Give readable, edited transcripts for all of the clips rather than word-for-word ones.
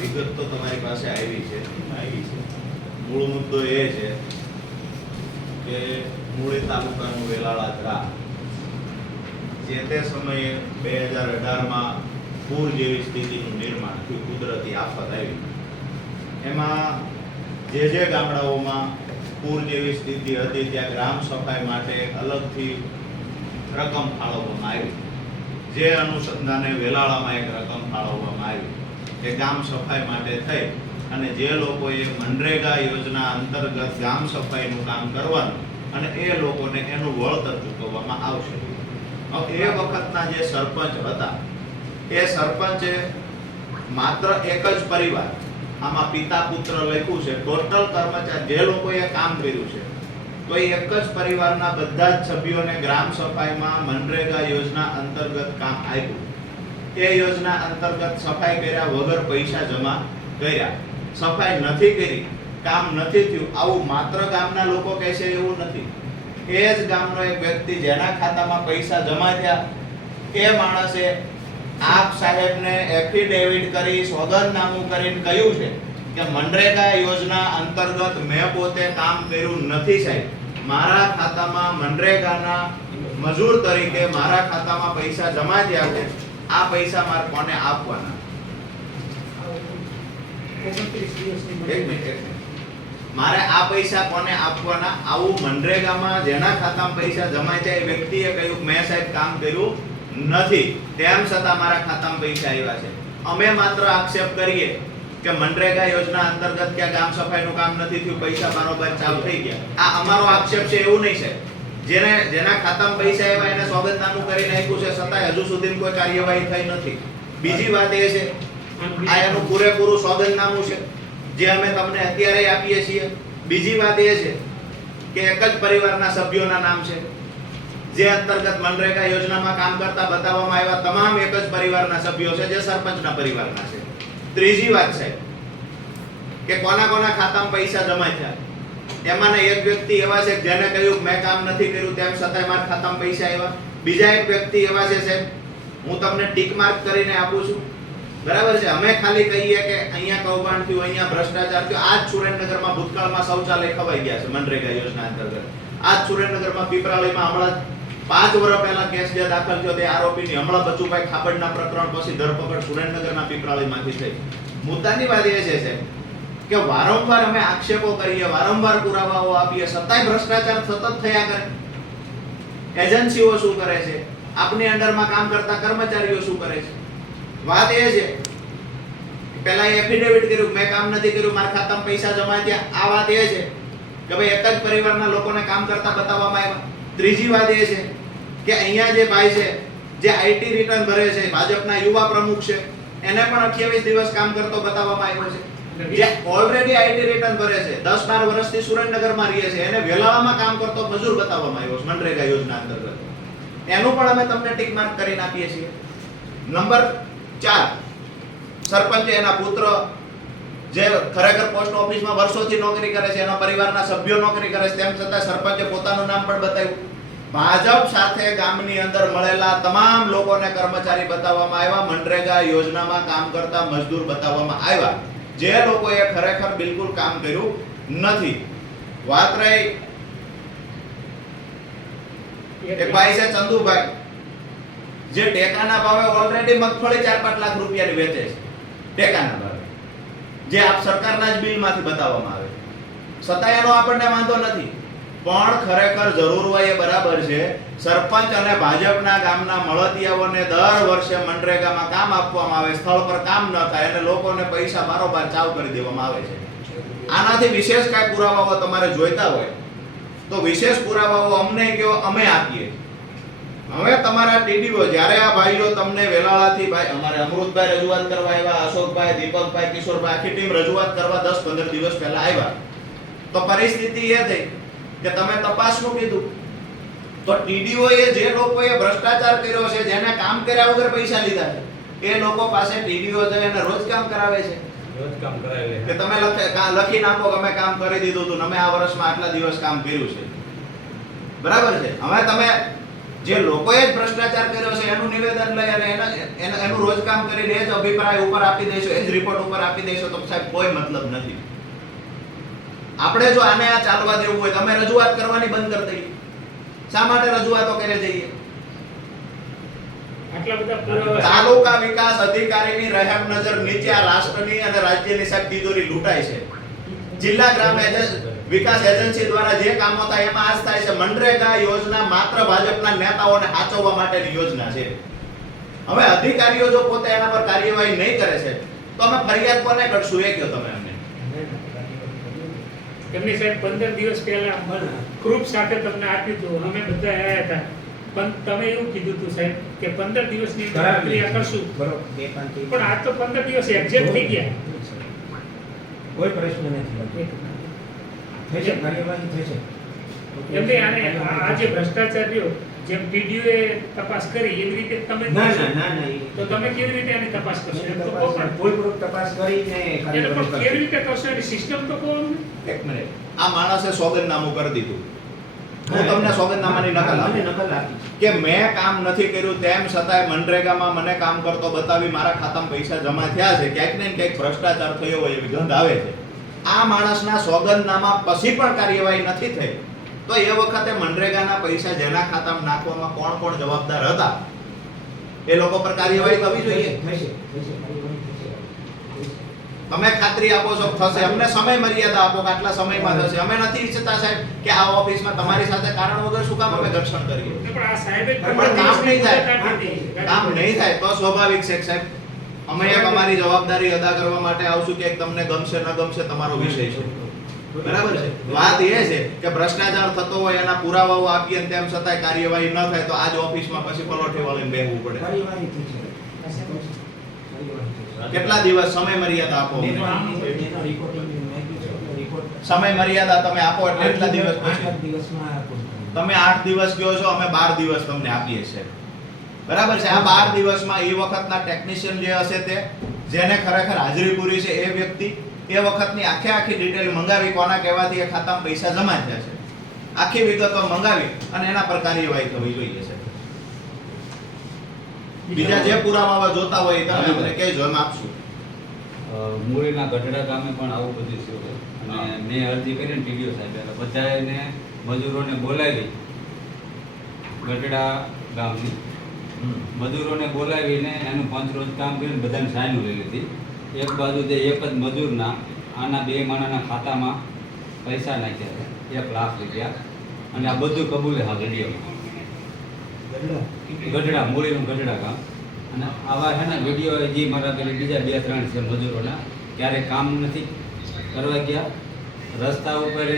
વિગત તો તમારી પાસે આવી છે. મૂળ મુદ્દો એ છે કે મૂળી તાલુકાનું વેલાળા ગ્રામ જે તે સમયે 2018માં પૂર જેવી સ્થિતિનું નિર્માણ થયું, કુદરતી આફત આવી. એમાં જે ગામડાઓમાં પૂર જેવી સ્થિતિ હતી ત્યાં ગ્રામ સફાઈ માટે અલગથી રકમ ફાળવવામાં આવી. જે અનુસંધાને વેલાળામાં એક રકમ ફાળવવામાં આવી કે ગામ સફાઈ માટે થઈ અને જે લોકોએ મનરેગા યોજના અંતર્ગત ગામ સફાઈનું કામ કરવાનું અને એ લોકોને એનું વળતર ચૂકવવામાં આવશે. એ વખતના જે સરપંચ હતા એ સરપંચે માત્ર એક જ પરિવાર, આમાં પિતા પુત્ર લખ્યું છે, ટોટલ કર્મચારી જે લોકોએ કામ કર્યું છે તો એ એક જ પરિવારના બધા જ સભ્યોને ગ્રામ સફાઈમાં મનરેગા યોજના અંતર્ગત કામ આપ્યું. એ યોજના અંતર્ગત સફાઈ કર્યા વગર પૈસા જમા કર્યા, સફાઈ નથી કરી, કામ નથી થયું, આવું માત્ર ગામના લોકો કહે છે એવું નથી. એ જ ગામનો એક વ્યક્તિ જેના ખાતામાં પૈસા જમા થયા એ માણસે આપ સાહેબને એફિડેવિટ કરી સોગંદનામું કરીને કહ્યું છે કે મનરેગા યોજના અંતર્ગત મેં પોતે કામ કર્યું નથી સાહેબ, મારા ખાતામાં મનરેગાના મજૂર તરીકે મારા ખાતામાં પૈસા જમા થયા છે, આ પૈસા મારે કોને આપવાના? મારે આ પૈસા કોને આપવાના? આવું મનરેગામાં જેના ખાતામાં પૈસા જમા થયા એ વ્યક્તિએ કહ્યું મેં સાહેબ કામ કર્યું નથી, તેમ છતાં મારા ખાતામાં પૈસા આવ્યા છે. અમે માત્ર આક્ષેપ કરીએ કે મનરેગા યોજના અંતર્ગત કે ગામ સફાઈનું કામ નથી થયું, પૈસા બરોબર ચાલુ થઈ ગયા, આ અમારો આક્ષેપ છે એવું નહીં સાહેબ. જેના ખાતામાં પૈસા આવ્યા એને સોગંદનામું કરીને આપ્યું છે છતાંય હજુ સુધી કોઈ કાર્યવાહી થઈ નથી. બીજી વાત એ છે આ એનું પૂરેપૂરું સોગંદનામું છે જે અમે તમને અત્યારે આપીએ છીએ. બીજી વાત એ છે કે એક જ પરિવારના સભ્યોના નામ છે જે અંતર્ગત મનરેગા યોજનામાં કામ કરતા બતાવવામાં આવ્યા તમામ એક જ પરિવારના સભ્યો છે જે સરપંચના પરિવારના છે. ત્રીજી વાત છે કે કોના ખાતામાં પૈસા જમા થયા એમાંના એક વ્યક્તિ એવા છે જેને કહ્યું મેં કામ નથી કર્યું તેમ છતાંય મારા ખાતામાં પૈસા આવ્યા. બીજા એક વ્યક્તિ એવા છે સાહેબ, હું તમને ટીક માર્ક કરીને આપું છું, બરાબર છે. અમે ખાલી કહીએ કે અહીંયા કૌભાંડ થયું, અહીંયા ભ્રષ્ટાચાર થયો. આજ સુરેન્દ્રનગરમાં ભૂતકાળમાં શૌચાલય ખવાઈ ગયા છે મનરેગા યોજના અંતર્ગત. આજ સુરેન્દ્રનગરમાં પીપરાળીમાં હમણાં 5 વર્ષ પહેલા કેસ જે દાખલ થયો તે આરોપીની હમણાં બચુભાઈ ખાબડના પ્રકરણ પછી ધરપકડ સુરેન્દ્રનગરના પીપરાળીમાંથી થઈ. મુદ્દાની વાત એ છે કે વારંવાર અમે આક્ષેપો કરીએ, વારંવાર પુરાવાઓ આપીએ, છતાંય ભ્રષ્ટાચાર સતત થયા કરે. એજન્સીઓ શું કરે છે, આપની અંડરમાં કામ કરતા કર્મચારીઓ શું કરે છે? વાત એ છે પહેલા એફિડેવિટ કર્યું મેં કામ નથી કર્યું, મારા ખાતામાં પૈસા જમા થયા, આ વાત એ છે કે ભાઈ એક જ પરિવારના લોકોને કામ કરતા બતાવવામાં આવ્યા. ત્રીજી વાત એ છે કે અહીંયા જે ભાઈ છે જે આઈટી રિટર્ન ભરે છે, ભાજપના યુવા પ્રમુખ છે, એને પણ 28 દિવસ કામ કરતો બતાવવામાં આવ્યો છે. જે ઓલરેડી આઈટી રિટર્ન ભરે છે, 10-12 વર્ષથી સુરેન્દ્રનગરમાં રહે છે, એને વેલાળામાં કામ કરતો મજૂર બતાવવામાં આવ્યો છે મનરેગા યોજના અંતર્ગત. એનું પણ અમે તમને ટિક માર્ક કરીને આપીએ છીએ. નંબર 4, સરપંચે એના પુત્ર જે ખરેખર પોસ્ટ ઓફિસમાં વર્ષોથી નોકરી કરે છે, એના પરિવારના સભ્યો નોકરી કરે છે, તેમ છતાં સરપંચે પોતાનું નામ પણ બતાવ્યું. ભાજપ સાથે ગામની અંદર મળેલા તમામ લોકોને કર્મચારી બતાવવામાં આવ્યા, મનરેગા યોજનામાં કામ કરતા મજદૂર બતાવવામાં આવ્યા, જે લોકોએ ખરેખર બિલકુલ કામ કર્યું નથી. વાત રહી એક ભાઈ છે ચંદુભાઈ, જે ટેકાના ભાવે ઓલરેડી મગફળી 4-5 લાખ રૂપિયાની વેચે છે ટેકાના ભાવે, જે આપ સરકારના જ બિલમાંથી બતાવવામાં આવે. છતાં એનો આપણને વાંધો નથી, પણ ખરેખર જરૂર હોય એ બરાબર છે. સરપંચ અને ભાજપના ગામના મળતિયાઓને દર વર્ષે મનરેગામાં કામ આપવામાં આવે, સ્થળ પર કામ ન થાય અને લોકોને પૈસા બારોબાર ચાવ કરી દેવામાં આવે છે. આનાથી વિશેષ કાંઈ પુરાવાઓ તમારે જોઈતા હોય તો વિશેષ પુરાવાઓ અમને કહો, અમે આપીએ. હવે તમારા ટીડીઓ જ્યારે આ ભાઈઓ તમને વેલાળાથી ભાઈ અમારે અમૃતભાઈ રજૂઆત કરવા આવ્યા, અશોકભાઈ, દીપકભાઈ, કિશોરભાઈ, આખી ટીમ રજૂઆત કરવા 10-15 દિવસ પહેલા આવ્યા, તો પરિસ્થિતિ એ થઈ કે તમે તપાસનું કીધું તો ટીડીઓએ જે લોકોએ ભ્રષ્ટાચાર કર્યો છે, જેને કામ કર્યા વગર પૈસા લીધા છે, એ લોકો પાસે ટીડીઓ જઈ અને રોજ કામ કરાવે છે. રોજ કામ કરાવે કે તમે લખી નાખો કે અમે કામ કરી દીધું હતું, અમે આ વર્ષમાં આટલા દિવસ કામ કર્યું છે, બરાબર છે. હવે તમે જે લોકોએ જ ભ્રષ્ટાચાર કર્યો છે એનું નિવેદન લઈ અને એનું રોજકામ કરીને એ જ અભિપ્રાય ઉપર આપી દઈશું, એ જ રિપોર્ટ ઉપર આપી દઈશું તો સાહેબ કોઈ મતલબ નથી. આપણે જો આને આ ચાલવા દેવું હોય તો અમે રજૂઆત કરવાની બંધ કરી દઈએ. શા માટે રજૂઆતો કરે જઈએ? તાલુકા વિકાસ અધિકારીની રહેમ નજર નીચે આ રાષ્ટ્રની અને રાજ્યની સાહેબ તિજોરી લૂંટાય છે. જિલ્લા ગ્રામ વિકાસ એજન્સી દ્વારા જે કામો થાય એમાં આજ થાય છે. મનરેગા યોજના માત્ર ભાજપના નેતાઓને હાચવવા માટેની યોજના છે. હવે અધિકારીઓ જો પોતે એના પર કાર્યવાહી નહીં કરે છે તો અમે ફરિયાદ કોને કરશું એ કહો તમે અમને. એમની સાહેબ 15 દિવસ પહેલા ગ્રુપ સાથે તમને આપ્યું હતું, અમે બધા આવ્યા હતા, પણ તમે એવું કીધું હતું સાહેબ કે 15 દિવસની પ્રક્રિયા કરશું. પણ આ તો 15 દિવસ એક્ઝેક્ટ થઈ ગયા. કોઈ પ્રશ્ન નથી. થશે, કાર્યવાહી થશે. એમને આને આ જે ભ્રષ્ટાચાર રહ્યો જેમ ટીડીઓ એ તપાસ કરી એવી રીતે તમે ના તો તમે કેવી રીતે આની તપાસ કરશો? એમ તો કહો પણ. ફૂલપ્રૂફ તપાસ કરીને એને કાર્યવાહી પણ કરશે. કેવી રીતે કરશો એની સિસ્ટમ તો કહો અમને. એક મિનિટ, આ માણસે સોગંદનામું કરી દીધું. હું તમને સોગંદનામાની નકલ મને આપું નકલ આપી. કે મેં કામ નથી કર્યું તેમ છતાંય મનરેગામાં મને કામ કરતો બતાવી મારા ખાતામાં પૈસા જમા થયા છે. ક્યાંક ને ક્યાંક ભ્રષ્ટાચાર થયો હોય એવી ગંધ આવે છે. આ માણસના સોગંદનામા પછી પણ કાર્યવાહી નથી થઈ તો એ વખતે મનરેગાના પૈસા જેના ખાતામાં નાખવામાં કોણ કોણ જવાબદાર હતા એ લોકો પર કાર્યવાહી થવી જોઈએ. થશે, કાર્યવાહી થશે. તમે ખાતરી આપો છો થશે. અમને સમય મર્યાદા આપો કે આટલા સમયમાં થશે. અમે નથી ઈચ્છતા સાહેબ કે આ ઓફિસમાં તમારી સાથે કારણ વગર શું કામ અમે ઘર્ષણ કરીએ. પણ આ સાહેબે પણ કામ નહીં થાય. કામ નહીં થાય તો સ્વાભાવિક છે કે સાહેબ અમે એક અમારી જવાબદારી અદા કરવા માટે આવશું કે તમને ગમશે ન ગમશે તમારો વિષય છે. બરાબર છે. વાત એ છે કે ભ્રષ્ટાચાર થતો હોય એના પુરાવાઓ આપીએ અને તેમ છતાંય કાર્યવાહી ન થાય તો આજ ઓફિસમાં પછી પલોઠી વાળીને બેહવું પડે. કાર્યવાહી થશે. કેટલા દિવસ સમય મર્યાદા આપો અમને. સમય મર્યાદા તમે આપો એટલે એટલા દિવસ પછી તમે 8 દિવસ કહો છો, અમે 12 દિવસ તમને આપીએ છીએ. બરાબર છે. આ 12 દિવસમાં એ વખતના ટેકનિશિયન જે હશે તે જેને ખરેખર હાજરી પૂરી છે એ વ્યક્તિ એ વખતની આખી ડિટેલ મંગાવી કોના કહેવાથી એ ખાતામાં પૈસા જમા થયા છે આખી વિગતો મંગાવી અને એના પર કાર્યવાહી થવી જોઈએ છે. બીજા જે પુરાવા જોતા હોય એ તમે અમને કહેજો, એમ આપશું. મૂળીના ગઢડા ગામે પણ આવું બધું થયું અને મેં અરજી કરીને ટીડીઓ સાહેબ બધાને મજૂરોને બોલાવી ગઢડા ગામની મજૂરોને બોલાવીને એનું 5 રોજ કામ કરીને બધાને સાઈન લઈ લીધી. એક બાજુ જે એક જ મજૂરના આના 2 માણાના ખાતામાં પૈસા નાખ્યા 1 લાખ રૂપિયા અને આ બધું કબૂલે હા વિડીયોમાં. ગઢડા મૂળીનું ગઢડા ગામ અને આવા છે ને વિડીયો હજી મારા પેલી બીજા 2-3 છે મજૂરોના ક્યારેય કામ નથી કરવા ગયા. રસ્તા ઉપર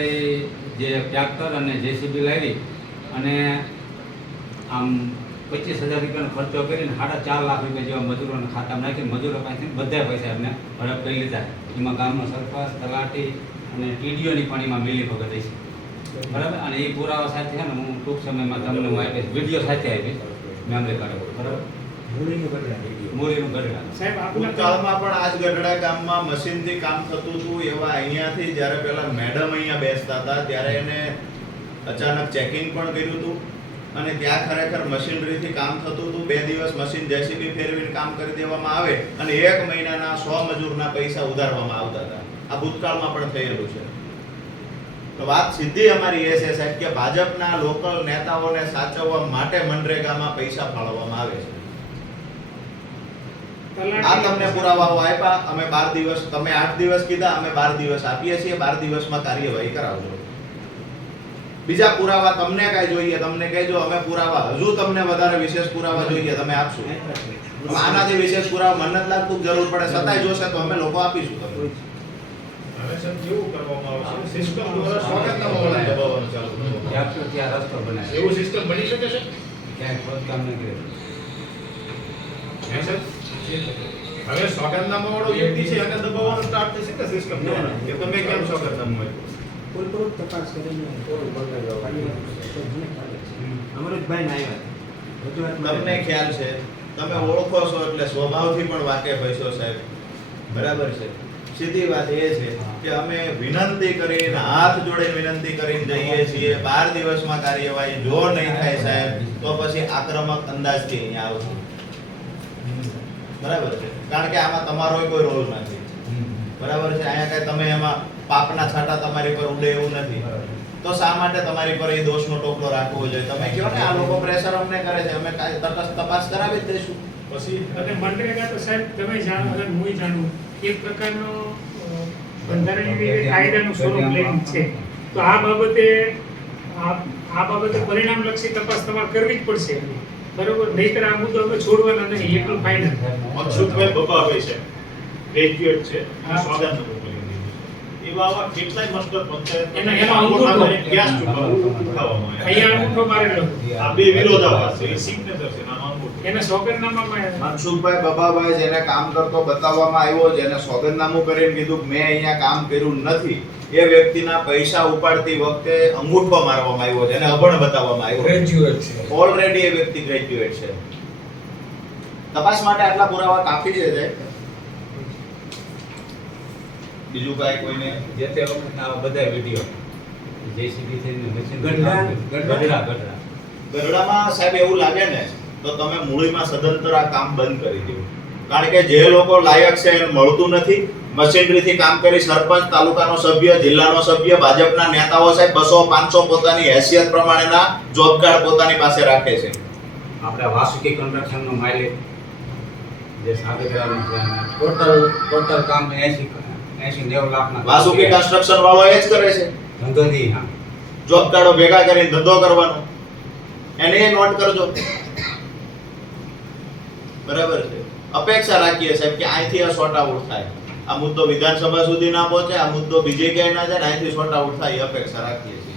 જે ટ્રેક્ટર અને જેસીબી લાવી અને આમ 25,000 રૂપિયાનો ખર્ચો કરીને 4.5 લાખ રૂપિયા જેવા મજૂરોના ખાતામાં નાખીને મજૂરો પાસેથી બધા પૈસા એમને હડપ કરી લીધા. એમાં ગામનો સરપંચ, તલાટી અને ટીડીઓની પણ એમાં મિલી ભગત છે. બરાબર. અને એ પુરાવા સાથે છે ને હું ટૂંક સમયમાં તમને હું આપીશ, વિડીયો સાથે આપીશ મેમરી કાર્ડ. બરાબર. મૂળીનું ગઢડા સાહેબ આપના ભૂતકાળમાં પણ આજ ગઢડા ગામમાં મશીનથી કામ થતું હતું. એવા અહીંયાથી જ્યારે પેલા મેડમ અહીંયા બેસતા હતા ત્યારે એને અચાનક ચેકિંગ પણ કર્યું હતું અને ત્યાં ખરેખર મશીનરીથી કામ થતું હતું. 2 દિવસ મશીન જેસીબી ફેરવીને કામ કરી દેવામાં આવે અને 1 મહિનાના 100 મજૂરના પૈસા ઉધારવામાં આવતા હતા. આ ભૂતકાળમાં પણ થયેલું છે. તો વાત સીધી અમારી એ છે સાહેબ કે ભાજપના લોકલ નેતાઓને સાચવવા માટે મનરેગામાં પૈસા ફાળવવામાં આવે છે. આ તમને પુરાવાઓ આપ્યા. અમે 12 દિવસ, તમે 8 દિવસ કીધા, અમે 12 દિવસ આપીએ છીએ. 12 દિવસમાં કાર્યવાહી કરાવજો. બીજા પુરાવા તમને કાંઈ જોઈએ તમને કહેજો, અમે પુરાવા હજુ તમને વધારે વિશેષ પુરાવા જોઈએ તમે આપશું. આનાથી વિશેષ પુરાવા મને નથી લાગતું જરૂર પડે, છતાંય જોશે તો અમે લોકો આપીશું તમને. હવે સર કેવું કરવામાં આવશે? સિસ્ટમ દ્વારા સ્વાગતનામાવાળા દબાવવાનું ચાલુ કરવાનું. ત્યાં ત્યાં રસ્તો બનાવે એવું સિસ્ટમ બની શકે છે? ક્યાંય ખોદકામ નહીં કરે. હે સર? હવે સ્વાગતનામાવાળો વ્યક્તિ છે એને દબાવવાનું સ્ટાર્ટ થશે કે સિસ્ટમ દ્વારા? કે તમે કેમ સ્વાગતનામું આપ્યું? ફૂલપ્રૂફ તપાસ કરીને અમૃતભાઈ આવ્યા તમને ખ્યાલ છે, તમે ઓળખો છો એટલે સ્વભાવથી પણ વાકેફ હશો સાહેબ. બરાબર છે. સીધી વાત એ છે કે અમે વિનંતી કરીને હાથ જોડીને વિનંતી કરીને જઈએ છીએ 12 દિવસમાં કાર્યવાહી જો નહીં થાય સાહેબ તો પછી આક્રમક અંદાજથી અહીંયા આવશું. બરાબર છે, કારણ કે આમાં તમારો કોઈ રોલ નથી. બરાબર છે, અહીંયા કઈ તમે એમાં પાપના છાંટા તમારી પર ઉડે એવું નથી. તો શા માટે તમારી પર એ દોષનો ટોપલો રાખવો જોઈએ? તમે કહો ને આ લોકો પ્રેશર અમને કરે છે, અમે કાંઈ તટસ્થ તપાસ કરાવી જ દઈશું. પછી અને મનરેગા તો સાહેબ તમે જાણો અને હું જાણું એક પ્રકારનો બંધારણીય કાયદાનું સ્વરૂપ લઈને છે. તો આ બાબતે પરિણામલક્ષી તપાસ તમારે કરવી જ પડશે. બરોબર, નહીંતર આ મુદ્દો અમે છોડવાના નહીં, એટલું ફાઇનલ. મનસુખભાઈ બબાભાઈ છે, ગ્રેજ્યુએટ છે, હા. સ્વાગત એવા આવા કેટલાય મસ્ટર પંચાયત એમાં અંગૂઠો ગેસ ઉઠાવવામાં આવ્યા. અહીંયા અંગૂઠો મારેલો આ બે વિરોધાભાસ છે, એ સિગ્નેચર છે, નામ અંગૂઠો. એને સોગંદનામામાં મનસુખભાઈ બબાભાઈ જેને કામ કરતો બતાવવામાં આવ્યો, જેને સોગંદનામું કરીને કીધું કે મેં અહીંયા કામ કર્યું નથી, એ વ્યક્તિના પૈસા ઉપાડતી વખતે અંગૂઠો મારવામાં આવ્યો, જેને અભણ બતાવવામાં આવ્યો. ગ્રેજ્યુએટ છે. ઓલરેડી એ વ્યક્તિ ગ્રેજ્યુએટ છે. તપાસ માટે આટલા પુરાવા કાફી છે. બીજું કાંઈ કોઈને જે તે વખતના આવા બધા વિડીયો જેસીબી થઈને મશીન ગઢડા? ગરડામાં સાહેબ એવું લાગે ને તો તમે મૂળીમાં સદંતર આ કામ બંધ કરી દો. કારણ કે જે લોકો લાયક છે એને મળતું નથી. મશીનરીથી કામ કરી સરપંચ, તાલુકાનો સભ્ય, જિલ્લાનો સભ્ય, ભાજપના નેતાઓ સાહેબ 200-500 પોતાની હેસિયત પ્રમાણેના જોબ કાર્ડ પોતાની પાસે રાખે છે. આપણે વાસુકી કન્સ્ટ્રક્શનનો માલિક જે સાગરરાનું છે, ટોટલ કામ 80-90 લાખના વાસુકી કન્સ્ટ્રક્શન વાળો એ જ કરે છે. ધંધોથી હા જોબ કાર્ડો ભેગા કરીને ધંધો કરવાનો. એને એ નોટ કરજો. બરાબર છે. અપેક્ષા રાખીએ સાહેબ કે અહીંથી આ સોર્ટ આઉટ થાય. આ મુદ્દો વિધાનસભા સુધી ના પહોંચે, આ મુદ્દો બીજે ક્યાંય ના જાય, અહીંથી સોર્ટ આઉટ થાય એ અપેક્ષા રાખીએ છીએ.